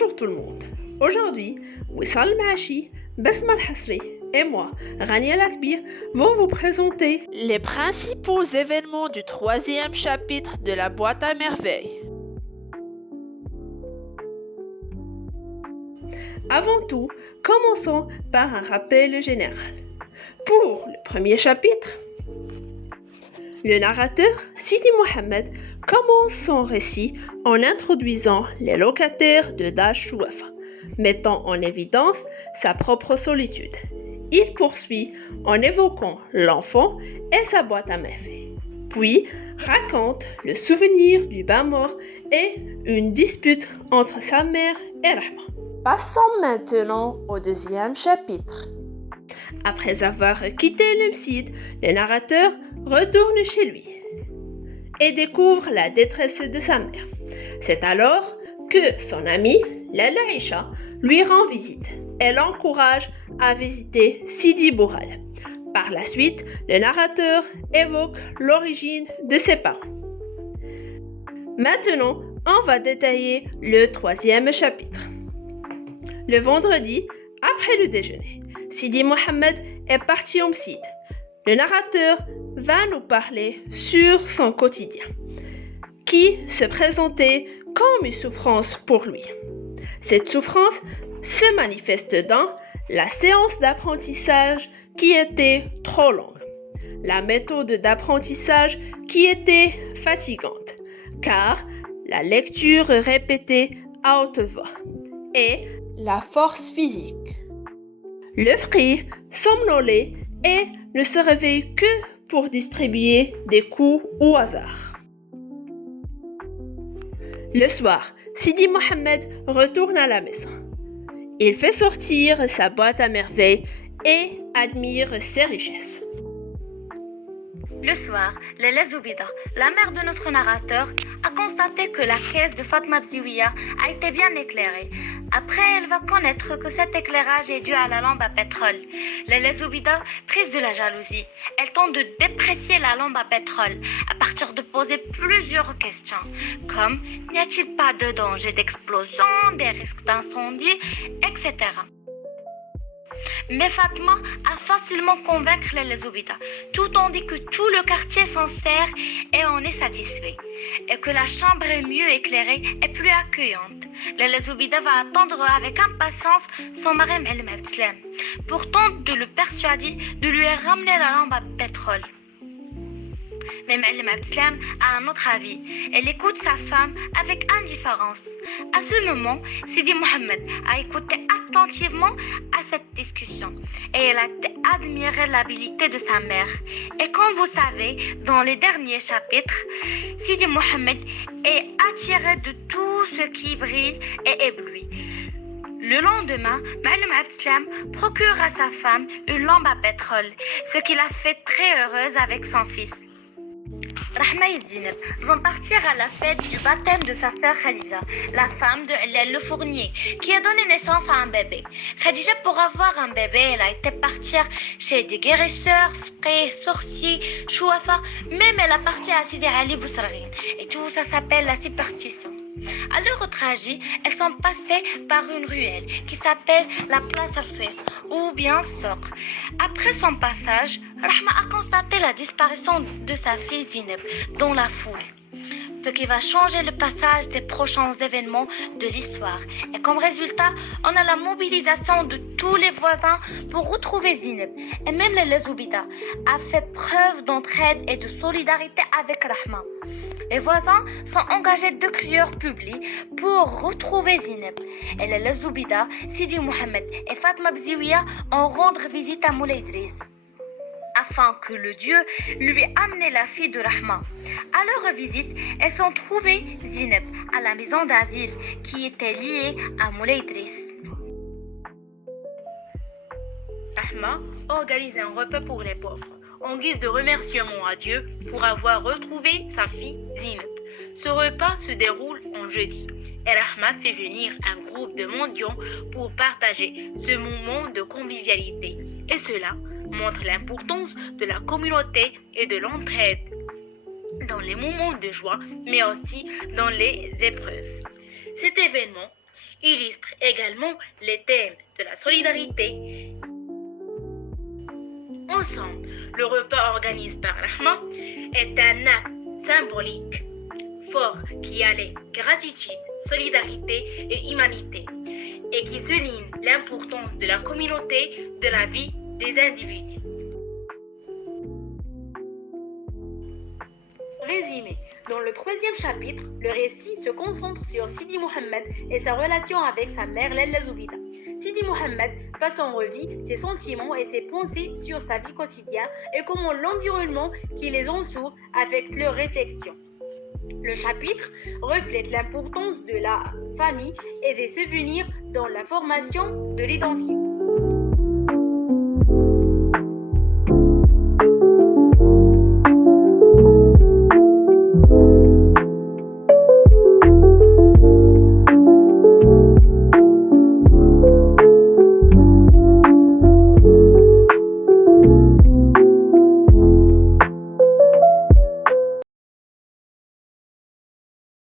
Bonjour tout le monde. Aujourd'hui, Wissal Machi, Basma Al-Hasri et moi, Rania Lakbir, vont vous présenter les principaux événements du 3e chapitre de la boîte à merveilles. Avant tout, commençons par un rappel général. Pour le premier chapitre, le narrateur, Sidi Mohamed, commence son récit en introduisant les locataires de Dash Chouafa, mettant en évidence sa propre solitude. Il poursuit en évoquant l'enfant et sa boîte à merveilles, puis raconte le souvenir du bain mort et une dispute entre sa mère et Rahma. Passons maintenant au 2e chapitre. Après avoir quitté le Msid, le narrateur retourne chez lui et découvre la détresse de sa mère. C'est alors que son amie, Lala Aïcha, lui rend visite et l'encourage à visiter Sidi Boural. Par la suite, le narrateur évoque l'origine de ses parents. Maintenant, on va détailler le 3e chapitre. Le vendredi, après le déjeuner, Sidi Mohamed est parti au Msid. Le narrateur va nous parler sur son quotidien, qui se présentait comme une souffrance pour lui. Cette souffrance se manifeste dans la séance d'apprentissage qui était trop longue, la méthode d'apprentissage qui était fatigante, car la lecture répétée à haute voix, et la force physique. Le frère somnolait et ne se réveille que pour distribuer des coups au hasard. Le soir, Sidi Mohamed retourne à la maison. Il fait sortir sa boîte à merveilles et admire ses richesses. Le soir, Lala Zoubida, la mère de notre narrateur, a constaté que la caisse de Fatma Bziouia a été bien éclairée. Après, elle va connaître que cet éclairage est dû à la lampe à pétrole. Lala Zoubida, prise de la jalousie, elle tente de déprécier la lampe à pétrole à partir de poser plusieurs questions, comme n'y a-t-il pas de danger d'explosion, des risques d'incendie, etc. Mais Fatma a facilement convaincu Lala Zoubida, tout tandis que tout le quartier s'en sert et en est satisfait, et que la chambre est mieux éclairée et plus accueillante. Lala Zoubida va attendre avec impatience son mari M'Alem Abdeslam pour tenter de le persuader de lui ramener la lampe à pétrole. Mais M'Alem Abdeslam a un autre avis. Elle écoute sa femme avec indifférence. À ce moment, Sidi Mohamed a écouté attentivement à cette discussion et elle a admiré l'habileté de sa mère. Et comme vous savez, dans les derniers chapitres, Sidi Mohamed est attiré de tout ce qui brille et éblouit. Le lendemain, M'Alem Abdeslam procure à sa femme une lampe à pétrole, ce qui l'a fait très heureuse avec son fils. Rahma et Zineb vont partir à la fête du baptême de sa sœur Khadija, la femme de Hélène le fournier, qui a donné naissance à un bébé. Khadija, pour avoir un bébé, elle a été partir chez des guérisseurs, frères, sorciers, chouafa, même elle a parti à Sidi Ali Bousraghin. Et tout ça s'appelle la superstition. À leur trajet, elles sont passées par une ruelle qui s'appelle la place Asfer ou bien Socre. Après son passage, Rahma a constaté la disparition de sa fille Zineb dans la foule, ce qui va changer le passage des prochains événements de l'histoire. Et comme résultat, on a la mobilisation de tous les voisins pour retrouver Zineb. Et même les Zoubida a fait preuve d'entraide et de solidarité avec Rahma. Les voisins sont engagés de crieurs publics pour retrouver Zineb. Et les Zoubida, Sidi Mohamed et Fatma Bziouia ont rendre visite à Moulay Idriss, afin que le Dieu lui amenait la fille de Rahma. À leur visite, elles ont trouvé Zineb à la maison d'asile qui était liée à Moulay Idriss. Rahma organise un repas pour les pauvres, en guise de remerciement à Dieu pour avoir retrouvé sa fille Zineb. Ce repas se déroule en jeudi et Rahma fait venir un groupe de mendiants pour partager ce moment de convivialité. Et cela montre l'importance de la communauté et de l'entraide dans les moments de joie, mais aussi dans les épreuves. Cet événement illustre également les thèmes de la solidarité. Ensemble, le repas organisé par Rahma est un acte symbolique fort qui allie gratitude, solidarité et humanité et qui souligne l'importance de la communauté de la vie des individus. Résumé. Dans le 3e chapitre, le récit se concentre sur Sidi Mohammed et sa relation avec sa mère Lalla Zoubida. Sidi Mohammed passe en revue ses sentiments et ses pensées sur sa vie quotidienne et comment l'environnement qui les entoure affecte leurs réflexions. Le chapitre reflète l'importance de la famille et des souvenirs dans la formation de l'identité.